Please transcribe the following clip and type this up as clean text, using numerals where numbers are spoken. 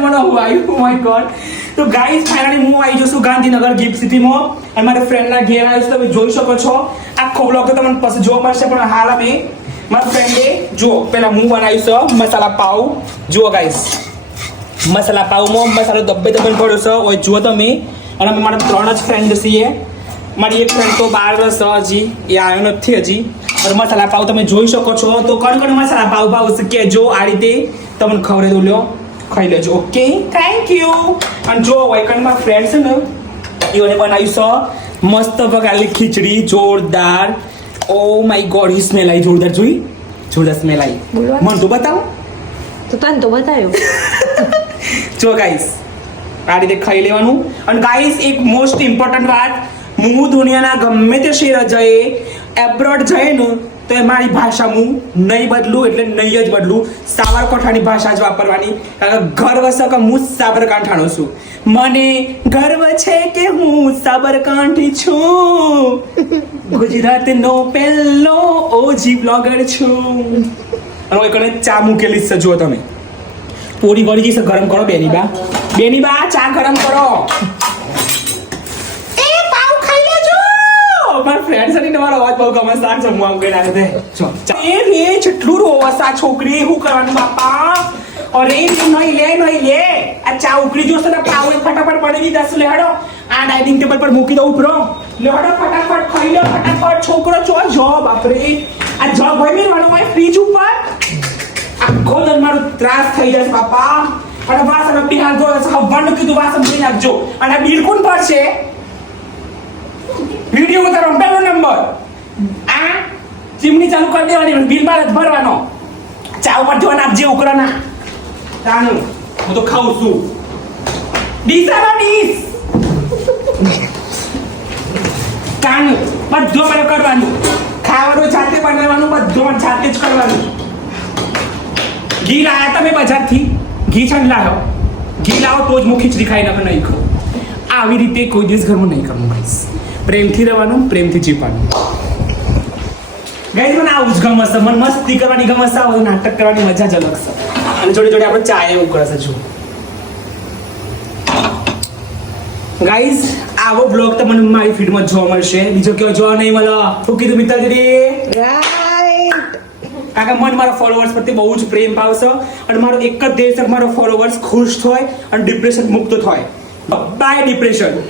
મને હું આવ્યું માય ગોડ તો ગાઈઝ ફાઇનલી હું આવી જશું ગાંધીનગર ગિફ્ટ સિટીમાં અને મારા ફ્રેન્ડના ઘેર આવ્યો છું તમે જોઈ શકો છો આખો બ્લોગ તો તમને પછી જોવા મળશે પણ હાલ અમે મારા ફ્રેન્ડે જો પેલા હું બનાવ્યું છે મસાલા પાવ જુઓ ગાઈઝ મસાલા પાવમાં મસાલો દબ્બે દબ્બે પડ્યો છે ઓય જુઓ તમે અને અમે મારા 3 જ ફ્રેન્ડ છીએ મારી એક ફ્રેન્ડ તો બહાર છે હજી એ આવ્યો નથી હજી અને મસાલા પાવ તમે જોઈ શકો છો તો કણ મસાલા પાવ ભાવ કે જો આ રીતે તમને ખબર દો લ્યો ખાઈ લેજો ઓકે થેન્ક યુ અને જો વૈકંડમાં ફ્રેન્ડ છે ને એને બનાવ્યું છે મસ્ત બગાલી ખીચડી જોરદાર oh my God he smell આવી જોરદાર જોઈ જોરદાર સ્મેલ આવી મને તો બતાવો તો તને તો બતાવ્યું જો ગાઈસ આ રીતે ખાઈ લેવાનું અને ગાઈસ એક મોસ્ટ ઇમ્પોર્ટન્ટ વાત હું દુનિયાના ગમે તે શહેર જઈએ એબ્રોડ જઈએ ને તો એ મારી ભાષા હું નહીં બદલું એટલે નહીં જ બદલું સાબરકાંઠાની ભાષા જ વાપરવાની કારણ કે ગર્વ છે કે હું સાબરકાંઠાનો છું મને ગર્વ છે કે હું સાબરકાંઠી છું ગુજરાતનો પહેલો ઓજી બ્લોગર છું અને એક ચા મૂકેલી છે જો તમે પૂરી વળી જશે ગરમ કરો બેની બા ચા ગરમ કરો મારા ફ્રેન્ડ સાથે તમારો અવાજ બહુ ગમે છે આમ જમવા ગઈ ના દે ચો એ રે છટલું રોવસા છોકરી હું કરવાનું બાપા અરે નહીં લે આ ચા ઉકળી જોશે ને પાવ ફટાફટ પડી દસ લે હડો આ ડાઇનિંગ ટેબલ પર મૂકી દઉં ઉપરો લે હડો ફટાફટ ખાઈ લો ફટાફટ છોકરો ચો જો બાપરે આ જો ભાઈ મેરવાનું હોય ફ્રીજ ઉપર આખો દર મારું ત્રાસ થઈ જશે બાપા અને વાસણ બિહાર દો હવાનું કીધું વાસણ લઈ નાખજો અને આ બિલ કોણ પડશે વિડિયો ઉતારો પહેલો નંબર આ ચીમની ચાલુ કરી દેવાની બિલ બાર જ ભરવાનો ચા ઉપર જો નાખજે ઉકરાના તાનું હું તો ખાઉં છું ડીસ તાનું બધું મને કરવાનું ખાવાનું જાતે બનાવવાનું બધું જાતે જ કરવાનું ઘી લાયા તમે બજારથી ઘી છંડ લાવો ઘી લાવો તો જ હું ખીચડી ખાઈ નાખ નહીં ખાઉં આવી રીતે કોઈ દિવસ ઘરમાં નહીં કરવું ગાઈસ પ્રેમથી રહેવાનું પ્રેમથી જીવવાનું ગાઈસ મને આવું જ ગમે છે મને મસ્તી કરવાની ગમે છે આવું નાટક કરવાની મજા જ અલગ છે અને જોડે જોડે આપણે ચાય ઉકળે છે જો ગાઈસ આવો બ્લોગ તમને મારી ફીડમાં જોવા મળશે બીજો કેવો જોવા નહીં મળે શું કીધું મિત્ર દીદી રાઈટ કાકા મને મારા ફોલોઅર્સ પ્રત્યે બહુ જ પ્રેમ ભાવ છે અને મારો એક જ ધ્યેય છે કે મારો ફોલોઅર્સ ખુશ થાય અને ડિપ્રેશન મુક્ત થાય બાય ડિપ્રેશન